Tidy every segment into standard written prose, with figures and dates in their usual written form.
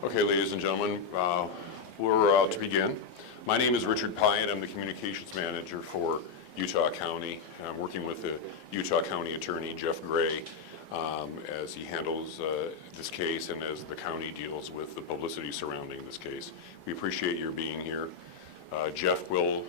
Okay, ladies and gentlemen, we're to begin. My name is Richard Pyatt. I'm the communications manager for Utah County. I'm working with the Utah County Attorney, Jeff Gray, as he handles this case and as the county deals with the publicity surrounding this case. We appreciate your being here. Jeff will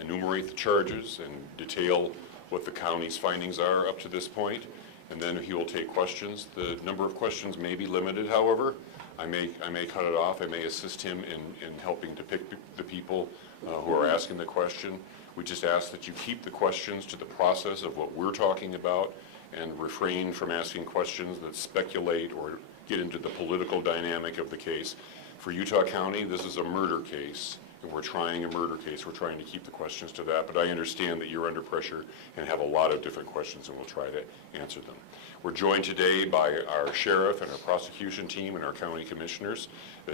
enumerate the charges and detail what the county's findings are up to this point, and then he will take questions. The number of questions may be limited, however. I may cut it off. I may assist him in helping to pick the people who are asking the question. We just ask that you keep the questions to the process of what we're talking about and refrain from asking questions that speculate or get into the political dynamic of the case. For Utah County, this is a murder case, and we're trying a murder case. We're trying to keep the questions to that, but I understand that you're under pressure and have a lot of different questions, and we'll try to answer them. We're joined today by our sheriff and our prosecution team and our county commissioners.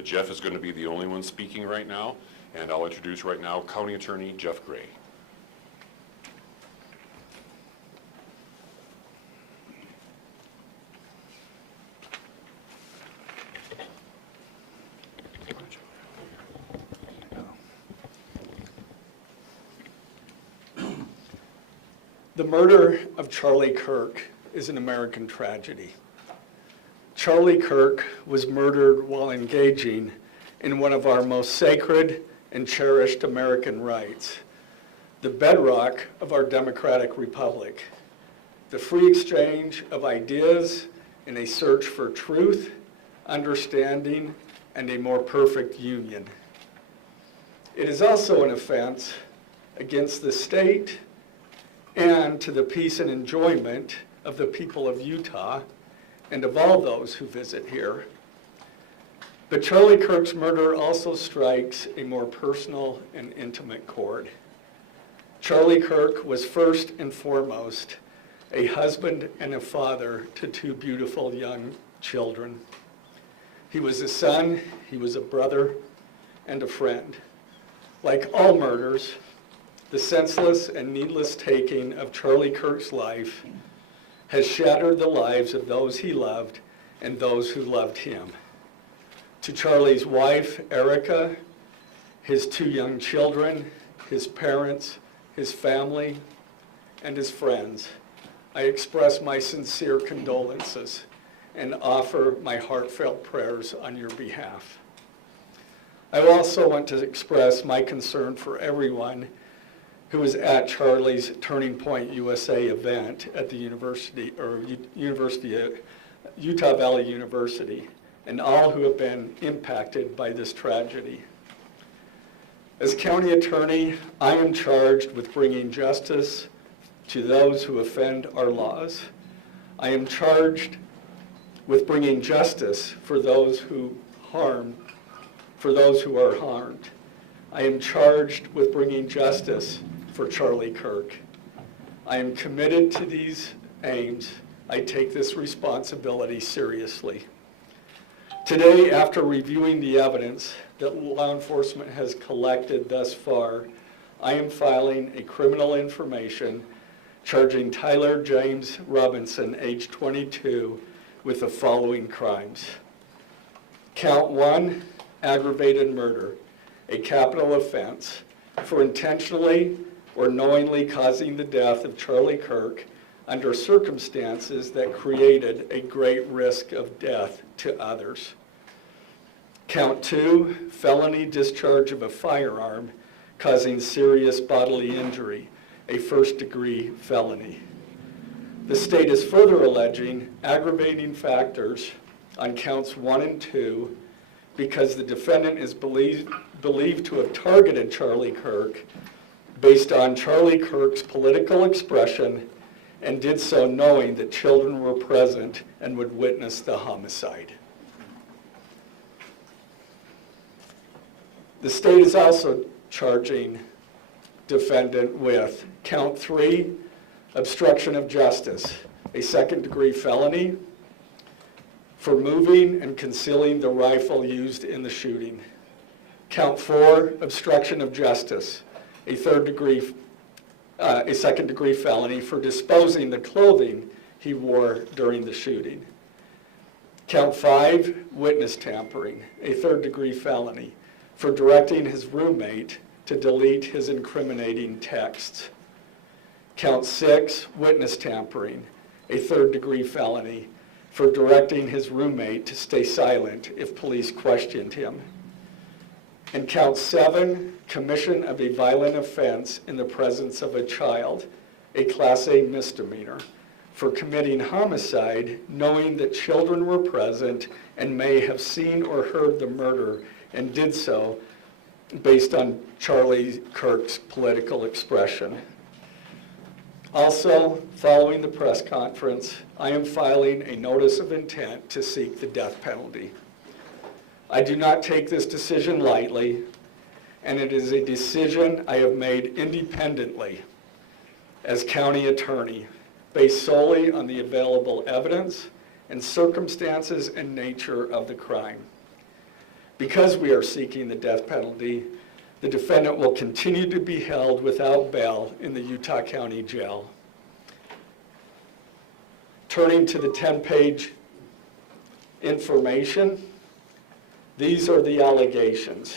Jeff is going to be the only one speaking right now, and I'll introduce right now County Attorney Jeff Gray. The murder of Charlie Kirk is an American tragedy. Charlie Kirk was murdered while engaging in one of our most sacred and cherished American rights, the bedrock of our democratic republic, the free exchange of ideas in a search for truth, understanding, and a more perfect union. It is also an offense against the state and to the peace and enjoyment of the people of Utah and of all those who visit here. But Charlie Kirk's murder also strikes a more personal and intimate chord. Charlie Kirk was first and foremost a husband and a father to two beautiful young children. He was a son, he was a brother, and a friend. Like all murders, the senseless and needless taking of Charlie Kirk's life has shattered the lives of those he loved and those who loved him. To Charlie's wife, Erica, his two young children, his parents, his family, and his friends, I express my sincere condolences and offer my heartfelt prayers on your behalf. I also want to express my concern for everyone who was at Charlie's Turning Point USA event at the Utah Valley University, and all who have been impacted by this tragedy. As county attorney, I am charged with bringing justice to those who offend our laws. I am charged with bringing justice for those who are harmed. I am charged with bringing justice for Charlie Kirk. I am committed to these aims. I take this responsibility seriously. Today, after reviewing the evidence that law enforcement has collected thus far, I am filing a criminal information charging Tyler James Robinson, age 22, with the following crimes. Count 1, aggravated murder, a capital offense for intentionally or knowingly causing the death of Charlie Kirk under circumstances that created a great risk of death to others. Count 2, felony discharge of a firearm causing serious bodily injury, a first-degree felony. The state is further alleging aggravating factors on counts 1 and 2 because the defendant is believed to have targeted Charlie Kirk based on Charlie Kirk's political expression and did so knowing that children were present and would witness the homicide. The state is also charging defendant with count 3, obstruction of justice, a second-degree felony for moving and concealing the rifle used in the shooting. Count 4, obstruction of justice, a second-degree felony for disposing the clothing he wore during the shooting. Count 5, witness tampering, a third-degree felony, for directing his roommate to delete his incriminating texts. Count 6, witness tampering, a third-degree felony, for directing his roommate to stay silent if police questioned him. And count 7, commission of a violent offense in the presence of a child, a Class A misdemeanor, for committing homicide knowing that children were present and may have seen or heard the murder and did so based on Charlie Kirk's political expression. Also, following the press conference, I am filing a notice of intent to seek the death penalty. I do not take this decision lightly, and it is a decision I have made independently as county attorney, based solely on the available evidence and circumstances and nature of the crime. Because we are seeking the death penalty, the defendant will continue to be held without bail in the Utah County Jail. Turning to the 10-page information, these are the allegations.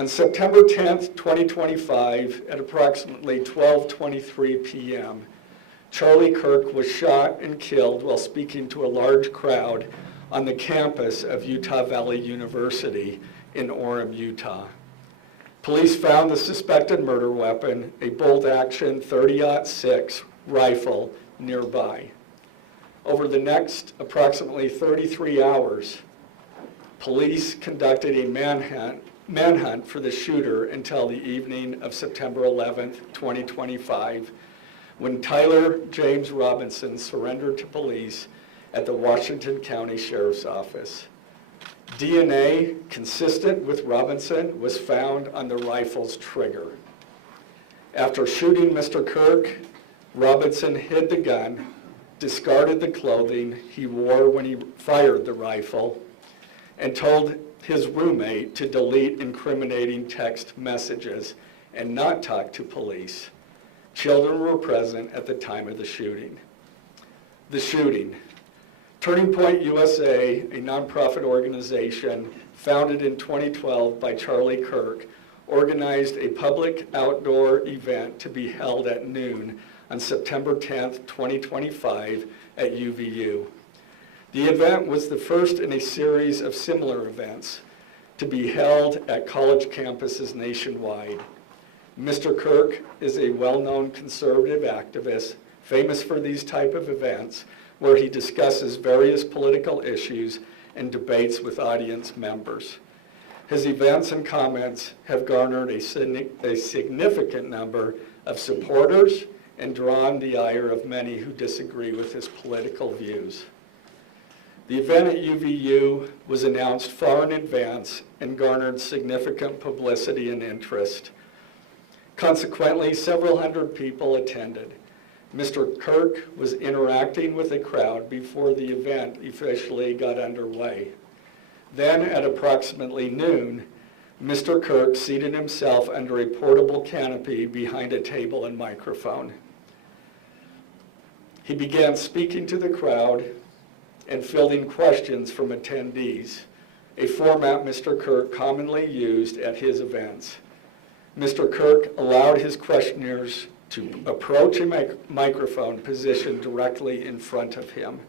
On September 10th, 2025, at approximately 12:23 p.m., Charlie Kirk was shot and killed while speaking to a large crowd on the campus of Utah Valley University in Orem, Utah. Police found the suspected murder weapon, a bolt-action .30-06 rifle, nearby. Over the next approximately 33 hours, police conducted a manhunt for the shooter until the evening of September 11th, 2025, when Tyler James Robinson surrendered to police at the Washington County Sheriff's Office. DNA consistent with Robinson was found on the rifle's trigger. After shooting Mr. Kirk, Robinson hid the gun, discarded the clothing he wore when he fired the rifle, and told his roommate to delete incriminating text messages and not talk to police. Children were present at the time of the shooting. The shooting. Turning Point USA, a nonprofit organization founded in 2012 by Charlie Kirk, organized a public outdoor event to be held at noon on September 10th, 2025 at UVU. The event was the first in a series of similar events to be held at college campuses nationwide. Mr. Kirk is a well-known conservative activist, famous for these type of events, where he discusses various political issues and debates with audience members. His events and comments have garnered a significant number of supporters and drawn the ire of many who disagree with his political views. The event at UVU was announced far in advance and garnered significant publicity and interest. Consequently, several hundred people attended. Mr. Kirk was interacting with the crowd before the event officially got underway. Then, at approximately noon, Mr. Kirk seated himself under a portable canopy behind a table and microphone. He began speaking to the crowd and fielding questions from attendees, a format Mr. Kirk commonly used at his events. Mr. Kirk allowed his questioners to approach a microphone positioned directly in front of him.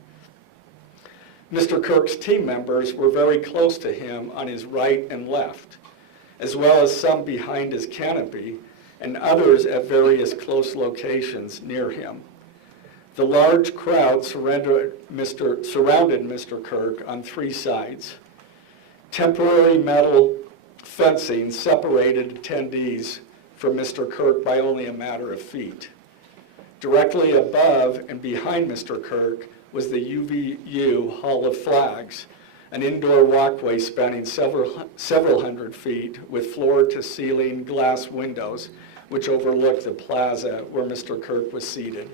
Mr. Kirk's team members were very close to him on his right and left, as well as some behind his canopy and others at various close locations near him. The large crowd surrounded Mr. Kirk on three sides. Temporary metal fencing separated attendees from Mr. Kirk by only a matter of feet. Directly above and behind Mr. Kirk was the UVU Hall of Flags, an indoor walkway spanning several hundred feet with floor-to-ceiling glass windows which overlooked the plaza where Mr. Kirk was seated.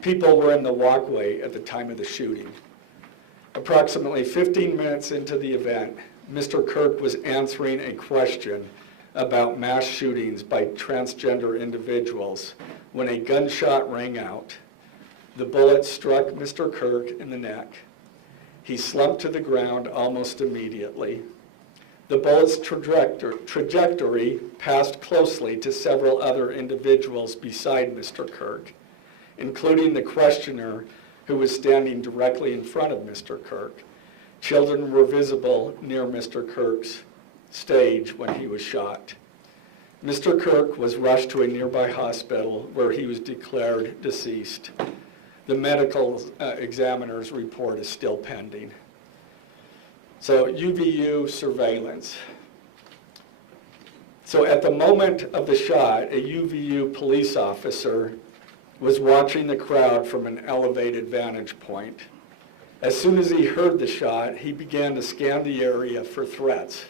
People were in the walkway at the time of the shooting. Approximately 15 minutes into the event, Mr. Kirk was answering a question about mass shootings by transgender individuals when a gunshot rang out. The bullet struck Mr. Kirk in the neck. He slumped to the ground almost immediately. The bullet's trajectory passed closely to several other individuals beside Mr. Kirk, including the questioner who was standing directly in front of Mr. Kirk. Children were visible near Mr. Kirk's stage when he was shot. Mr. Kirk was rushed to a nearby hospital where he was declared deceased. The medical examiner's report is still pending. So UVU surveillance. So at the moment of the shot, a UVU police officer was watching the crowd from an elevated vantage point. As soon as he heard the shot, he began to scan the area for threats.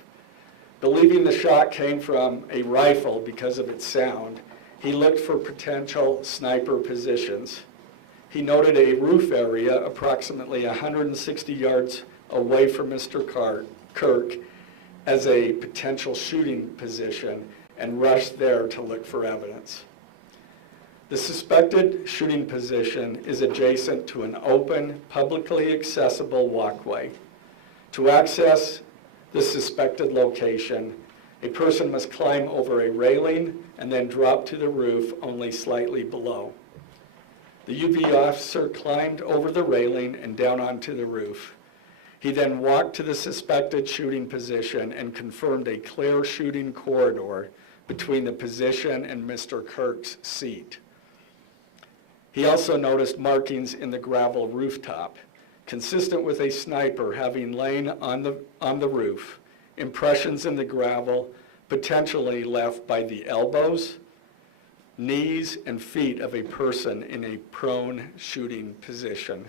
Believing the shot came from a rifle because of its sound, he looked for potential sniper positions. He noted a roof area approximately 160 yards away from Mr. Kirk as a potential shooting position and rushed there to look for evidence. The suspected shooting position is adjacent to an open, publicly accessible walkway. To access the suspected location, a person must climb over a railing and then drop to the roof only slightly below. The UV officer climbed over the railing and down onto the roof. He then walked to the suspected shooting position and confirmed a clear shooting corridor between the position and Mr. Kirk's seat. He also noticed markings in the gravel rooftop, consistent with a sniper having lain on the roof, impressions in the gravel potentially left by the elbows, knees, and feet of a person in a prone shooting position.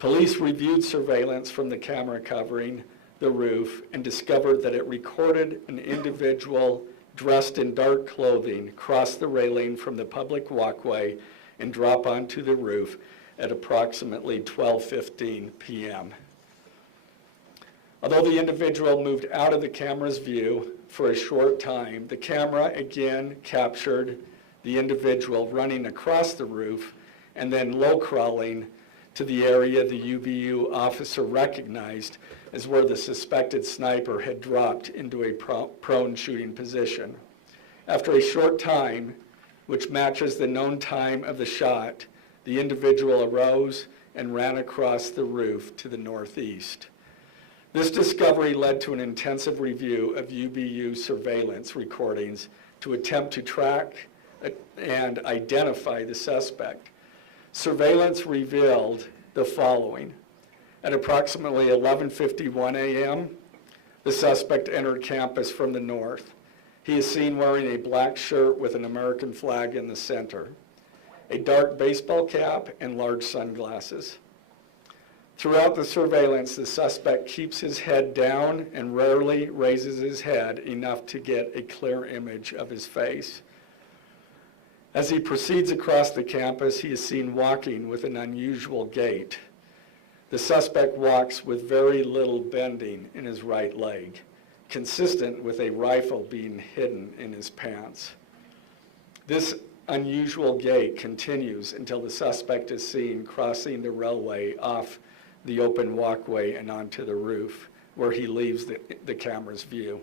Police reviewed surveillance from the camera covering the roof and discovered that it recorded an individual dressed in dark clothing cross the railing from the public walkway and drop onto the roof at approximately 12:15 p.m. Although the individual moved out of the camera's view for a short time, the camera again captured the individual running across the roof and then low crawling to the area the UVU officer recognized as where the suspected sniper had dropped into a prone shooting position. After a short time, which matches the known time of the shot, the individual arose and ran across the roof to the northeast. This discovery led to an intensive review of UVU surveillance recordings to attempt to track and identify the suspect. Surveillance revealed the following. At approximately 11:51 a.m., the suspect entered campus from the north. He is seen wearing a black shirt with an American flag in the center, a dark baseball cap, and large sunglasses. Throughout the surveillance, the suspect keeps his head down and rarely raises his head enough to get a clear image of his face. As he proceeds across the campus, he is seen walking with an unusual gait. The suspect walks with very little bending in his right leg, consistent with a rifle being hidden in his pants. This unusual gait continues until the suspect is seen crossing the railway off the open walkway and onto the roof, where he leaves the camera's view.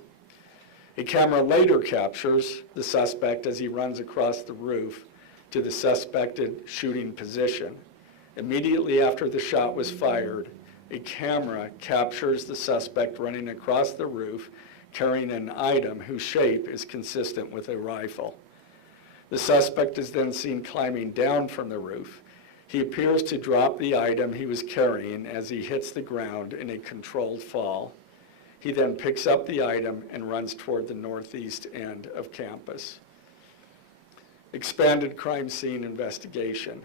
A camera later captures the suspect as he runs across the roof to the suspected shooting position. Immediately after the shot was fired, a camera captures the suspect running across the roof carrying an item whose shape is consistent with a rifle. The suspect is then seen climbing down from the roof. He appears to drop the item he was carrying as he hits the ground in a controlled fall. He then picks up the item and runs toward the northeast end of campus. Expanded crime scene investigation.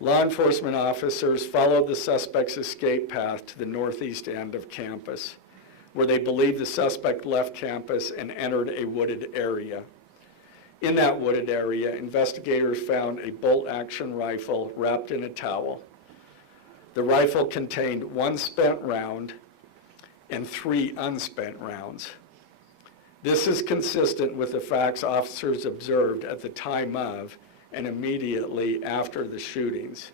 Law enforcement officers followed the suspect's escape path to the northeast end of campus, where they believe the suspect left campus and entered a wooded area. In that wooded area, investigators found a bolt-action rifle wrapped in a towel. The rifle contained one spent round and 3 unspent rounds. This is consistent with the facts officers observed at the time of and immediately after the shootings.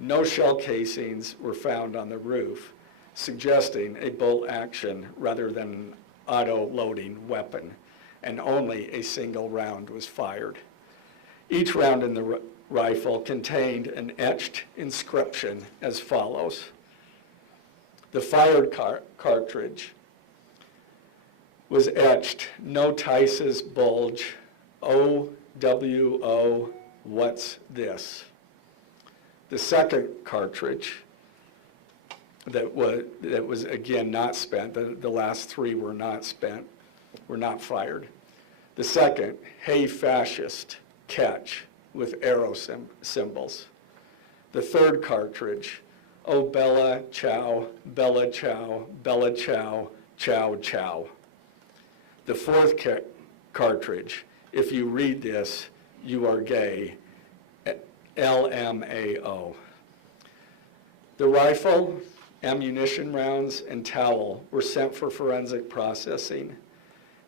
No shell casings were found on the roof, suggesting a bolt action rather than an auto-loading weapon, and only a single round was fired. Each round in the rifle contained an etched inscription as follows. The fired cartridge was etched, "No Tice's bulge, OWO, what's this?" The second cartridge that was again not spent, the last three were not spent, were not fired. The second, "Hey fascist, catch," with arrow symbols. The third cartridge, "Oh Bella Chow, Bella Chow, Bella Chow, Chow Chow." The fourth cartridge, "If you read this, you are gay," LMAO. The rifle, ammunition rounds, and towel were sent for forensic processing.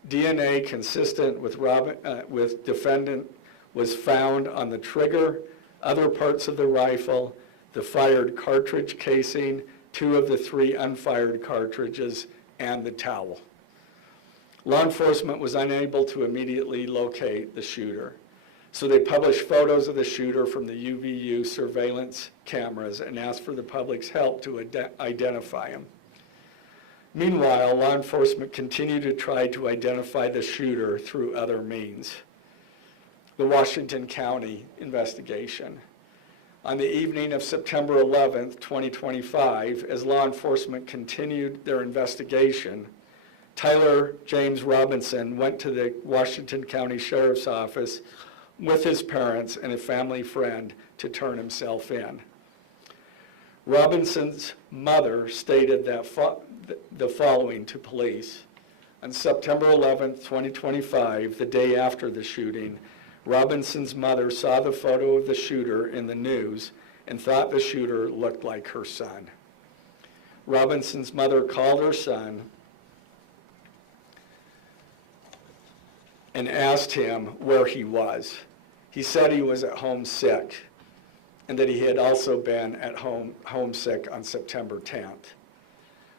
DNA consistent with defendant was found on the trigger, other parts of the rifle, the fired cartridge casing, 2 of the 3 unfired cartridges, and the towel. Law enforcement was unable to immediately locate the shooter, so they published photos of the shooter from the UVU surveillance cameras and asked for the public's help to identify him. Meanwhile, law enforcement continued to try to identify the shooter through other means. The Washington County investigation. On the evening of September 11th, 2025, as law enforcement continued their investigation, Tyler James Robinson went to the Washington County Sheriff's Office with his parents and a family friend to turn himself in. Robinson's mother stated that the following to police. On September 11th, 2025, the day after the shooting, Robinson's mother saw the photo of the shooter in the news and thought the shooter looked like her son. Robinson's mother called her son and asked him where he was. He said he was at home sick and that he had also been at home homesick on September 10th.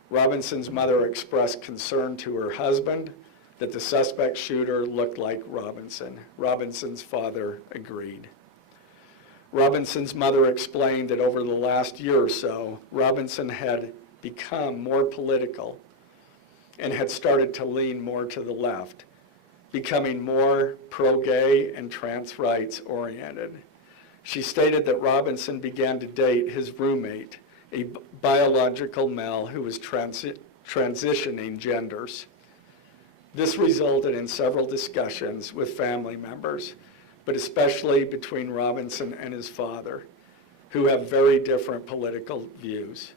Robinson's mother expressed concern to her husband that the suspect shooter looked like Robinson. Robinson's father agreed. Robinson's mother explained that over the last year or so, Robinson had become more political and had started to lean more to the left, becoming more pro-gay and trans rights oriented. She stated that Robinson began to date his roommate, a biological male who was transitioning genders. This resulted in several discussions with family members, but especially between Robinson and his father, who have very different political views.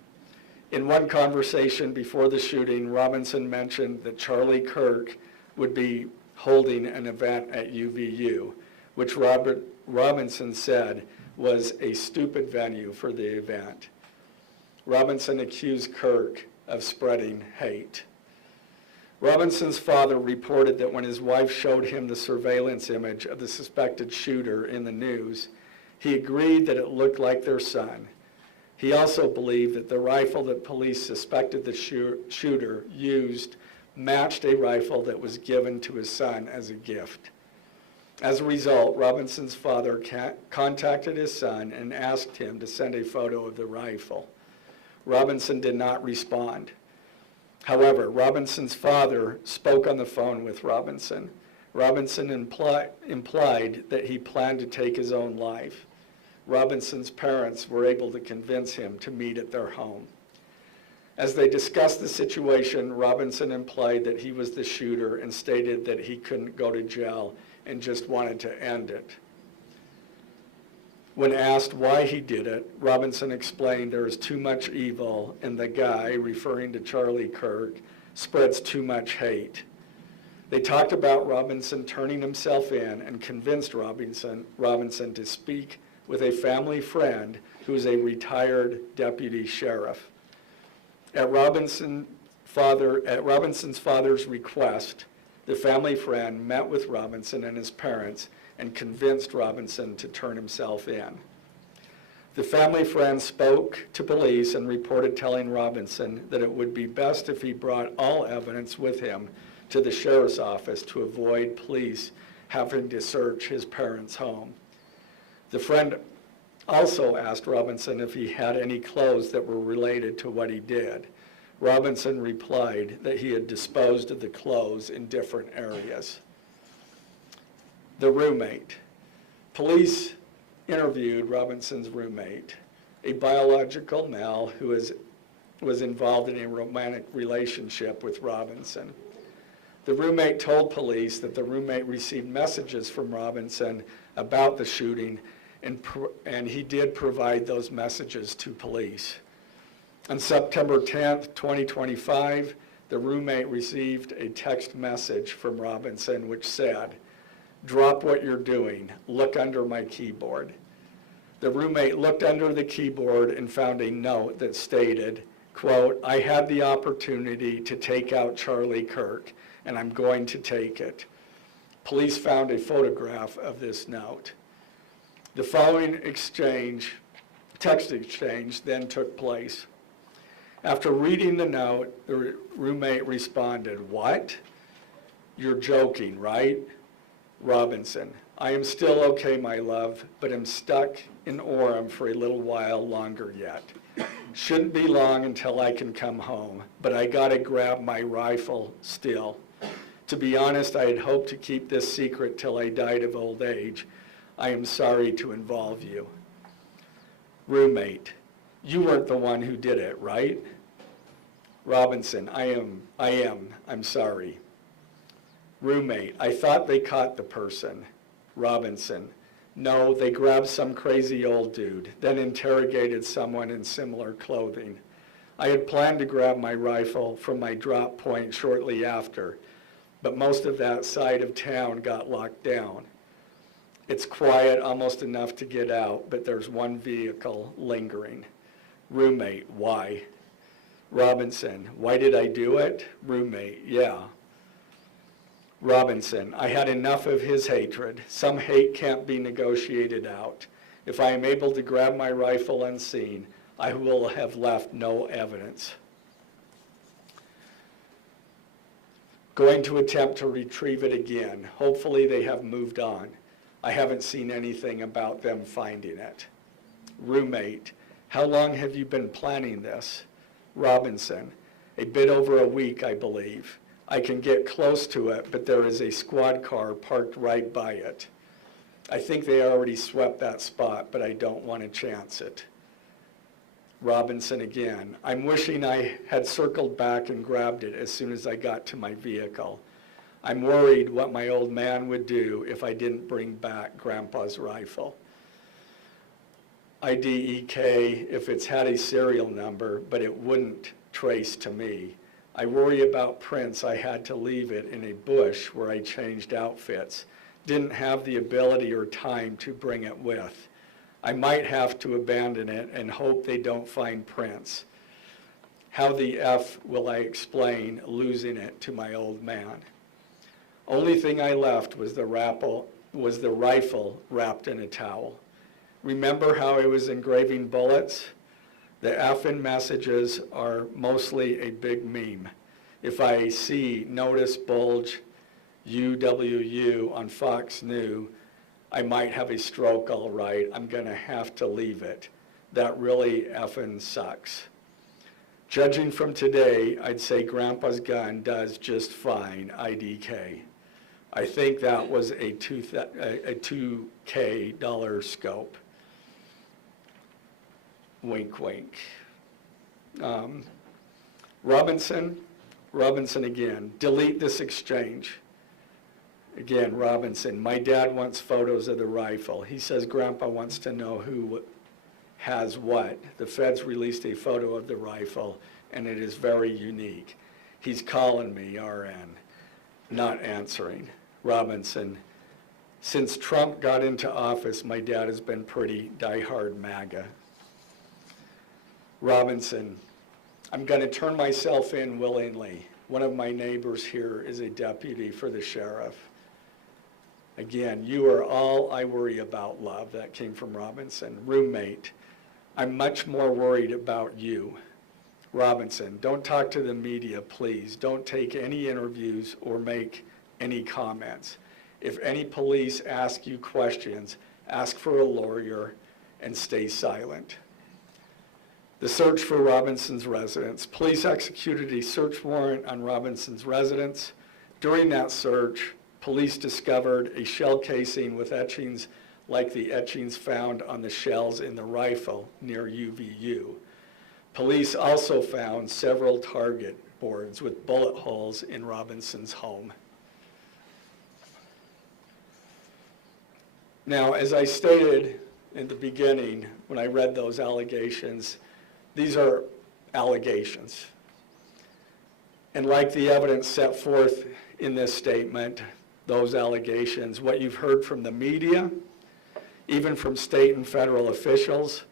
In one conversation before the shooting, Robinson mentioned that Charlie Kirk would be holding an event at UVU, which Robinson said was a stupid venue for the event. Robinson accused Kirk of spreading hate. Robinson's father reported that when his wife showed him the surveillance image of the suspected shooter in the news, he agreed that it looked like their son. He also believed that the rifle that police suspected the shooter used matched a rifle that was given to his son as a gift. As a result, Robinson's father contacted his son and asked him to send a photo of the rifle. Robinson did not respond. However, Robinson's father spoke on the phone with Robinson. Robinson implied that he planned to take his own life. Robinson's parents were able to convince him to meet at their home. As they discussed the situation, Robinson implied that he was the shooter and stated that he couldn't go to jail and just wanted to end it. When asked why he did it, Robinson explained there is too much evil and the guy, referring to Charlie Kirk, spreads too much hate. They talked about Robinson turning himself in and convinced Robinson to speak with a family friend who is a retired deputy sheriff. At Robinson's father's request, the family friend met with Robinson and his parents and convinced Robinson to turn himself in. The family friend spoke to police and reported telling Robinson that it would be best if he brought all evidence with him to the sheriff's office to avoid police having to search his parents' home. The friend also asked Robinson if he had any clothes that were related to what he did. Robinson replied that he had disposed of the clothes in different areas. The roommate. Police interviewed Robinson's roommate, a biological male who was involved in a romantic relationship with Robinson. The roommate told police that the roommate received messages from Robinson about the shooting, and he did provide those messages to police. On September 10th, 2025, the roommate received a text message from Robinson which said, "Drop what you're doing, look under my keyboard." The roommate looked under the keyboard and found a note that stated, quote, "I had the opportunity to take out Charlie Kirk, and I'm going to take it." Police found a photograph of this note. The following text exchange, then took place. After reading the note, the roommate responded, "What? You're joking, right?" Robinson, "I am still okay, my love, but am stuck in Orem for a little while longer yet. Shouldn't be long until I can come home, but I gotta grab my rifle still. To be honest, I had hoped to keep this secret till I died of old age. I am sorry to involve you." Roommate, "You weren't the one who did it, right?" Robinson, I am, I'm sorry. Roommate, "I thought they caught the person." Robinson, "No, they grabbed some crazy old dude, then interrogated someone in similar clothing. I had planned to grab my rifle from my drop point shortly after, but most of that side of town got locked down. It's quiet, almost enough to get out, but there's one vehicle lingering." Roommate, "Why?" Robinson, "Why did I do it?" Roommate, "Yeah." Robinson, "I had enough of his hatred. Some hate can't be negotiated out. If I am able to grab my rifle unseen, I will have left no evidence. Going to attempt to retrieve it again. Hopefully they have moved on. I haven't seen anything about them finding it." Roommate, "How long have you been planning this?" Robinson, "A bit over a week, I believe. I can get close to it, but there is a squad car parked right by it. I think they already swept that spot, but I don't want to chance it." Robinson again, "I'm wishing I had circled back and grabbed it as soon as I got to my vehicle. I'm worried what my old man would do if I didn't bring back Grandpa's rifle. IDEK if it's had a serial number, but it wouldn't trace to me. I worry about prints. I had to leave it in a bush where I changed outfits. Didn't have the ability or time to bring it with. I might have to abandon it and hope they don't find prints. How the F will I explain losing it to my old man? Only thing I left was the rifle wrapped in a towel. Remember how I was engraving bullets? The F in messages are mostly a big meme. If I see notice bulge UWU on Fox News, I might have a stroke all right. I'm gonna have to leave it. That really effing sucks. Judging from today, I'd say Grandpa's gun does just fine, IDK. I think that was a $2K scope. Wink, wink. Robinson again, delete this exchange. Again, Robinson, my dad wants photos of the rifle. He says Grandpa wants to know who has what. The feds released a photo of the rifle, and it is very unique. He's calling me, RN, not answering. Robinson, since Trump got into office, my dad has been pretty diehard MAGA. Robinson, I'm going to turn myself in willingly. One of my neighbors here is a deputy for the sheriff. Again, you are all I worry about, love. That came from Robinson. Roommate, I'm much more worried about you. Robinson, don't talk to the media, please. Don't take any interviews or make any comments. If any police ask you questions, ask for a lawyer and stay silent. The search for Robinson's residence. Police executed a search warrant on Robinson's residence. During that search, police discovered a shell casing with etchings like the etchings found on the shells in the rifle near UVU. Police also found several target boards with bullet holes in Robinson's home. Now, as I stated in the beginning, when I read those allegations, these are allegations. And like the evidence set forth in this statement, those allegations, what you've heard from the media, even from state and federal officials,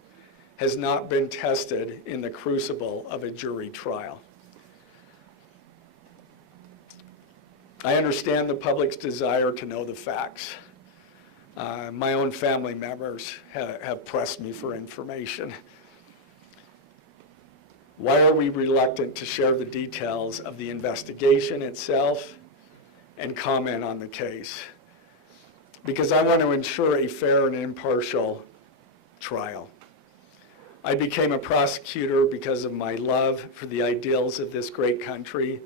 has not been tested in the crucible of a jury trial. I understand the public's desire to know the facts. My own family members have pressed me for information. Why are we reluctant to share the details of the investigation itself and comment on the case? Because I want to ensure a fair and impartial trial. I became a prosecutor because of my love for the ideals of this great country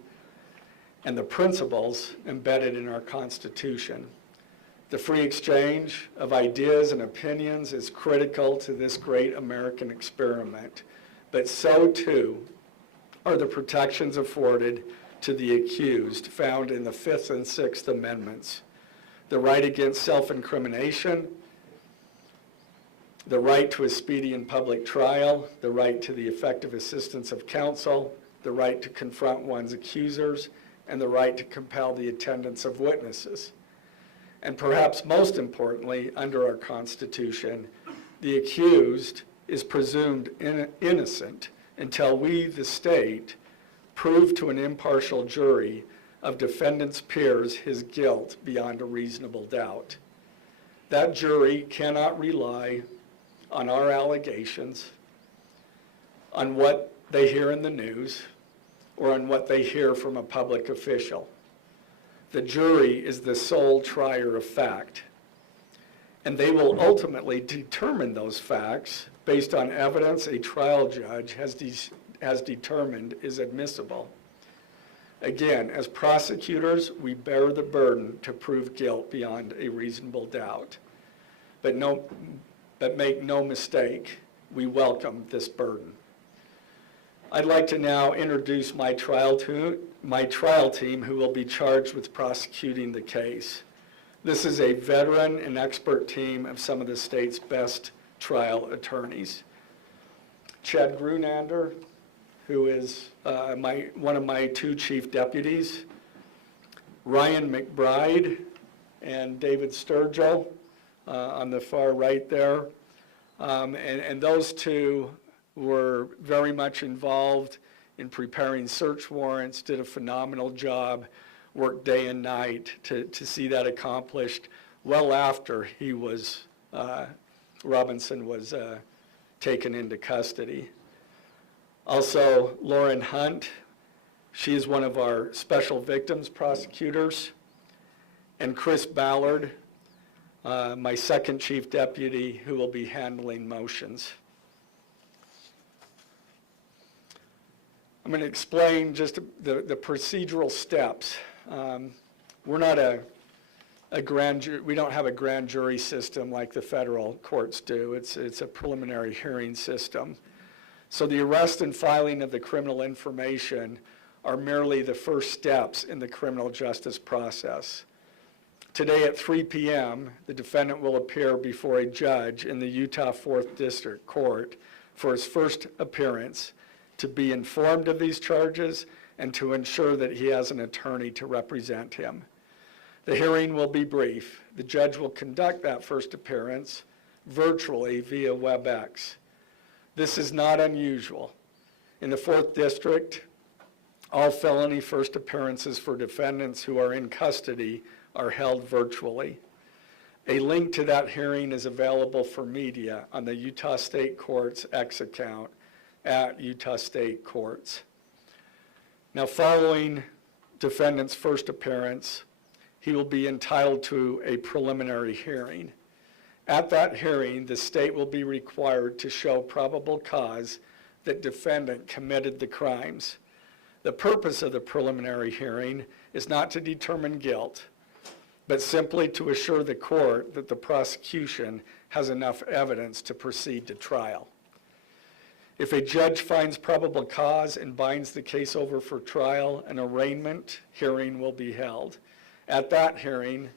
and the principles embedded in our Constitution. The free exchange of ideas and opinions is critical to this great American experiment, but so too are the protections afforded to the accused found in the Fifth and Sixth Amendments. The right against self-incrimination, the right to a speedy and public trial, the right to the effective assistance of counsel, the right to confront one's accusers, and the right to compel the attendance of witnesses. And perhaps most importantly, under our Constitution, the accused is presumed innocent until we, the state, prove to an impartial jury of defendant's peers his guilt beyond a reasonable doubt. That jury cannot rely on our allegations, on what they hear in the news, or on what they hear from a public official. The jury is the sole trier of fact, and they will ultimately determine those facts based on evidence a trial judge has determined is admissible. Again, as prosecutors, we bear the burden to prove guilt beyond a reasonable doubt. But make no mistake, we welcome this burden. I'd like to now introduce my trial team who will be charged with prosecuting the case. This is a veteran and expert team of some of the state's best trial attorneys. Chad Grunander, who is one of my two chief deputies, Ryan McBride and David Sturgill on the far right there. And those two were very much involved in preparing search warrants, did a phenomenal job, worked day and night to see that accomplished well after he was, Robinson was taken into custody. Also, Lauren Hunt, she is one of our special victims prosecutors, and Chris Ballard, my second chief deputy, who will be handling motions. I'm going to explain just the procedural steps. We're not a grand jury, we don't have a grand jury system like the federal courts do. It's a preliminary hearing system. So the arrest and filing of the criminal information are merely the first steps in the criminal justice process. Today at 3 p.m., the defendant will appear before a judge in the Utah 4th District Court for his first appearance to be informed of these charges and to ensure that he has an attorney to represent him. The hearing will be brief. The judge will conduct that first appearance virtually via WebEx. This is not unusual. In the 4th District, all felony first appearances for defendants who are in custody are held virtually. A link to that hearing is available for media on the Utah State Courts X account at Utah State Courts. Now, following defendant's first appearance, he will be entitled to a preliminary hearing. At that hearing, the state will be required to show probable cause that defendant committed the crimes. The purpose of the preliminary hearing is not to determine guilt, but simply to assure the court that the prosecution has enough evidence to proceed to trial. If a judge finds probable cause and binds the case over for trial, an arraignment hearing will be held. At that hearing,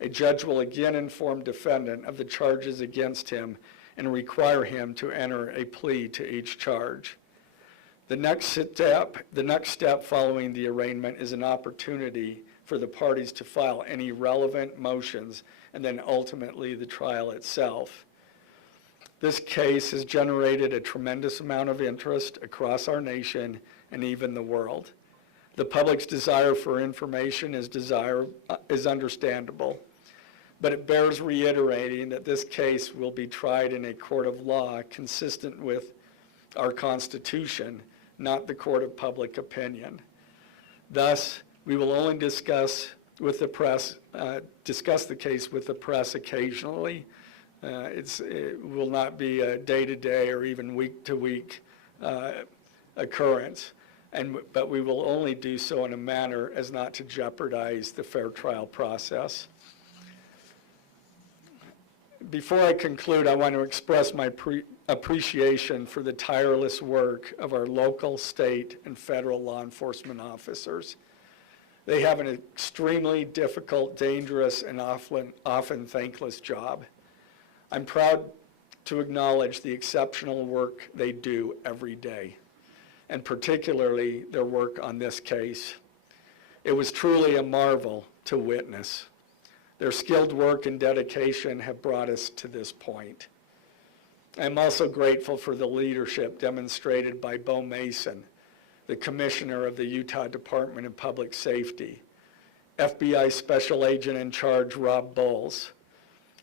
a judge will again inform defendant of the charges against him and require him to enter a plea to each charge. The next step following the arraignment is an opportunity for the parties to file any relevant motions and then ultimately the trial itself. This case has generated a tremendous amount of interest across our nation and even the world. The public's desire for information is understandable, but it bears reiterating that this case will be tried in a court of law consistent with our Constitution, not the court of public opinion. Thus, we will only discuss the case with the press occasionally. It will not be a day-to-day or even week-to-week occurrence, but we will only do so in a manner as not to jeopardize the fair trial process. Before I conclude, I want to express my appreciation for the tireless work of our local, state, and federal law enforcement officers. They have an extremely difficult, dangerous, and often thankless job. I'm proud to acknowledge the exceptional work they do every day, and particularly their work on this case. It was truly a marvel to witness. Their skilled work and dedication have brought us to this point. I'm also grateful for the leadership demonstrated by Bo Mason, the Commissioner of the Utah Department of Public Safety, FBI Special Agent in Charge Rob Bowles,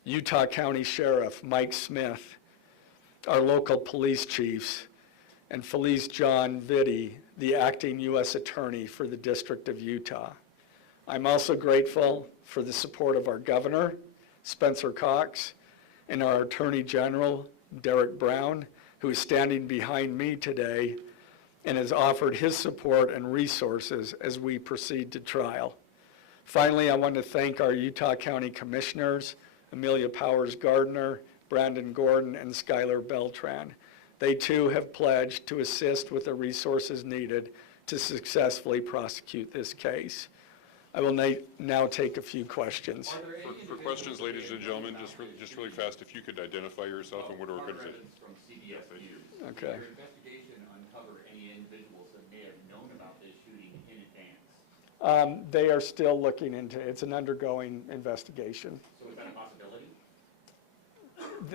Utah County Sheriff Mike Smith, our local police chiefs, and Felice John Vitti, the acting U.S. Attorney for the District of Utah. I'm also grateful for the support of our Governor, Spencer Cox, and our Attorney General, Derek Brown, who is standing behind me today and has offered his support and resources as we proceed to trial. Finally, I want to thank our Utah County Commissioners, Amelia Powers Gardner, Brandon Gordon, and Skylar Beltran. They too have pledged to assist with the resources needed to successfully prosecute this case. I will now take a few questions. For questions, ladies and gentlemen, just really fast, if you could identify yourself and what organization. From CBS News. Okay. Did your investigation uncover any individuals that may have known about this shooting in advance? They are still looking into it. It's an undergoing investigation. So is that a possibility?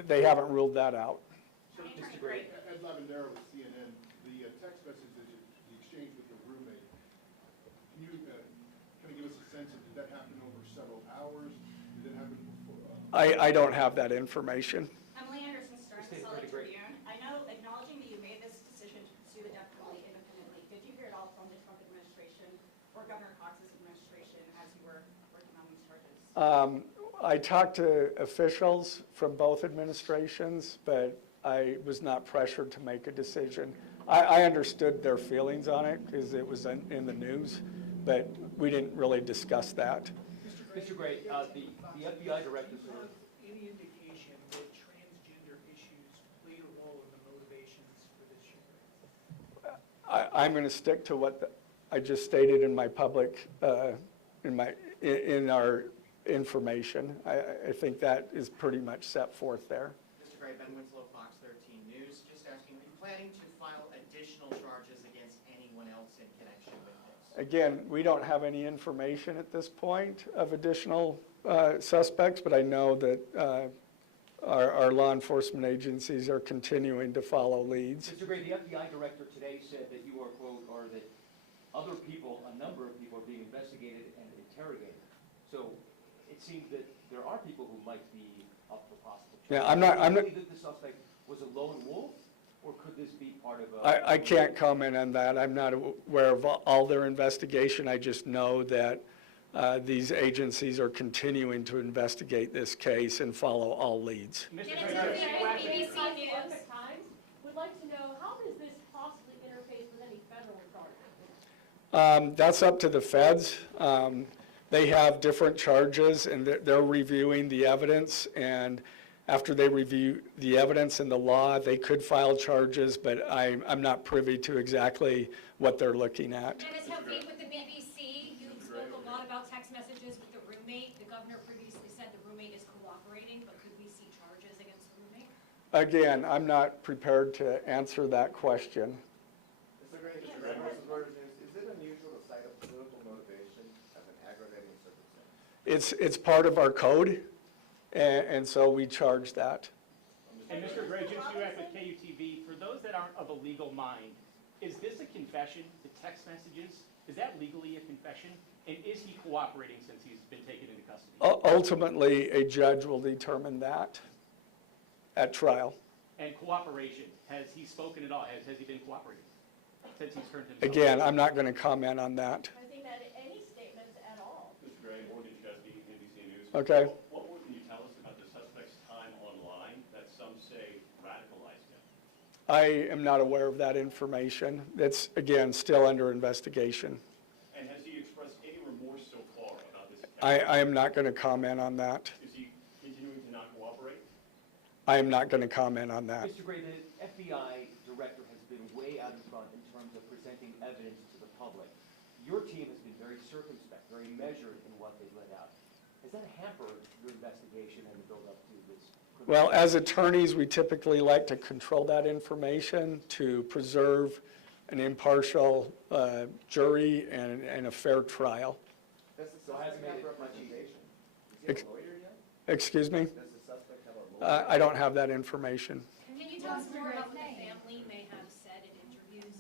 They haven't ruled that out. So, Mr. Gray, Ed Lavendera with CNN, the text message that you exchanged with your roommate, can you kind of give us a sense of, did that happen over several hours? Did it happen before? I don't have that information. Emily Anderson, Stern, the Solid Tribune. I know, acknowledging that you made this decision to pursue the death penalty independently, did you hear it all from the Trump administration or Governor Cox's administration as you were working on these charges? I talked to officials from both administrations, but I was not pressured to make a decision. I understood their feelings on it because it was in the news, but we didn't really discuss that. Mr. Gray, the FBI director said any indication that transgender issues played a role in the motivations for this shooting? I'm going to stick to what I just stated in my public, in our information. I think that is pretty much set forth there. Mr. Gray, Ben Winslow, Fox 13 News. Just asking, are you planning to file additional charges against anyone else in connection with this? Again, we don't have any information at this point of additional suspects, but I know that our law enforcement agencies are continuing to follow leads. Mr. Gray, the FBI director today said that you are, quote, or that other people, a number of people, are being investigated and interrogated. So it seems that there are people who might be up for possible Yeah, charges. I'm not- Do you believe that the suspect was a lone wolf, or could this be part of a? I can't comment on that. I'm not aware of all their investigation. I just know that these agencies are continuing to investigate this case and follow all leads. Mr. Get President, into you asked- BBC News. Epic Times would like to know, how does this possibly interface with any federal charges? That's up to the feds. They have different charges, and they're reviewing the evidence, and after they review the evidence and the law, they could file charges, but I'm not privy to exactly what they're looking at. Dennis Helfie with the BBC, you spoke a lot about text messages with the roommate. The governor previously said the roommate is cooperating, but could we see charges against the roommate? Again, I'm not prepared to answer that question. Mr. Gray, Mrs. Reuters News, is it unusual to cite a political motivation as an aggravating circumstance? It's part of our code, and so we charge that. And Mr. Gray, since you act with KUTV, for those that aren't of a legal mind, is this a confession, the text messages? Is that legally a confession? And is he cooperating since he's been taken into custody? Ultimately, a judge will determine that at trial. And cooperation, has he spoken at all? Has he been cooperating since he's turned himself? Again, I'm not going to comment on that. I think that any statements at all. Mr. Gray, Morgan Chesky, NBC News. Okay? What more can you tell us about the suspect's time online that some say radicalized him? I am not aware of that information. It's, again, still under investigation. And has he expressed any remorse so far about this attack? I am not going to comment on that. Is he continuing to not cooperate? I am not going to comment on that. Mr. Gray, the FBI director has been way out in front in terms of presenting evidence to the public. Your team has been very circumspect, very measured in what they've let out. Has that hampered your investigation and the build-up to this? Well, as attorneys, we typically like to control that information to preserve an impartial jury and a fair trial. Does the So it hasn't suspect made have it much representation? Ex- Is he a lawyer yet? Excuse me? Does the suspect have a lawyer? I don't have that information. Can you tell us more about what the family may have said in interviews?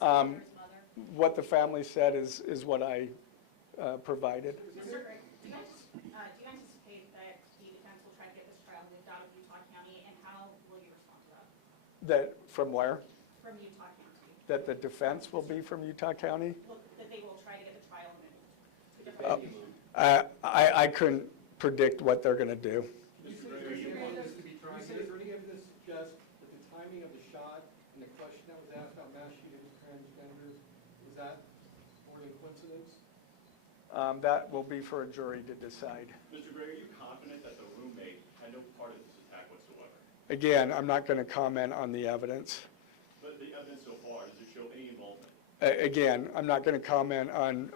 Um, His mother? What the family said is what I provided. Mr. Gray, do you anticipate that the defense will try to get this trial moved out of Utah County, and how will you respond to that? That, from where? From Utah County? That the defense will be from Utah County? Well, that they will try to get the trial moved to different. I couldn't predict what they're going to do. Mr. Gray, you want this to be tried? Is there any evidence to suggest that the timing of the shot and the question that was asked about mass shooting of transgenders, was that more than coincidence? That will be for a jury to decide. Mr. Gray, are you confident that the roommate had no part of this attack whatsoever? Again, I'm not going to comment on the evidence. But the evidence so far, does it show any involvement? Again, I'm not going to comment on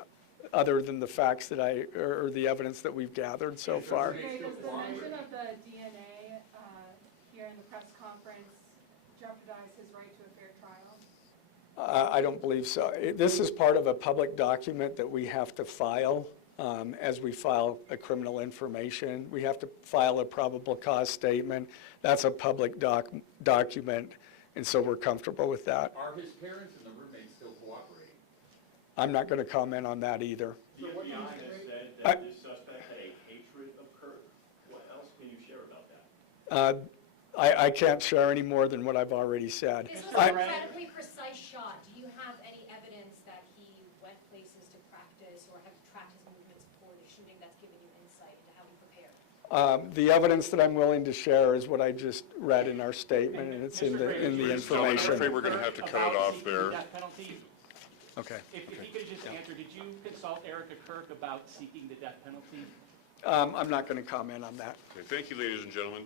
other than the facts that or the evidence that we've gathered so far. Okay, does the mention of the DNA here in the press conference jeopardize his right to a fair trial? I don't believe so. This is part of a public document that we have to file as we file a criminal information. We have to file a probable cause statement. That's a public document, and so we're comfortable with that. Are his parents and the roommate still cooperating? I'm not going to comment on that either. The FBI has said that this suspect had a hatred of Kirk. What else can you share about that? I can't share any more than what I've already said. This was I- an incredibly precise shot. Do you have any evidence that he went places to practice or have tracked his movements before the shooting that's given you insight into how he prepared? The evidence that I'm willing to share is what I just read in our statement, and it's in the Gentlemen, I'm information. afraid we're going to have to cut it off there. Death penalty, Okay. if he could just answer, did you consult Erica Kirk about seeking the death penalty? I'm not going to comment on that. Okay, thank you, ladies and gentlemen.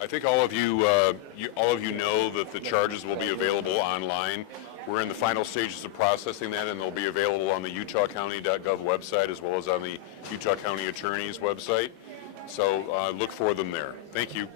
I think all of you know that the charges will be available online. We're in the final stages of processing that, and they'll be available on the utahcounty.gov website as well as on the Utah County Attorney's website. So look for them there. Thank you.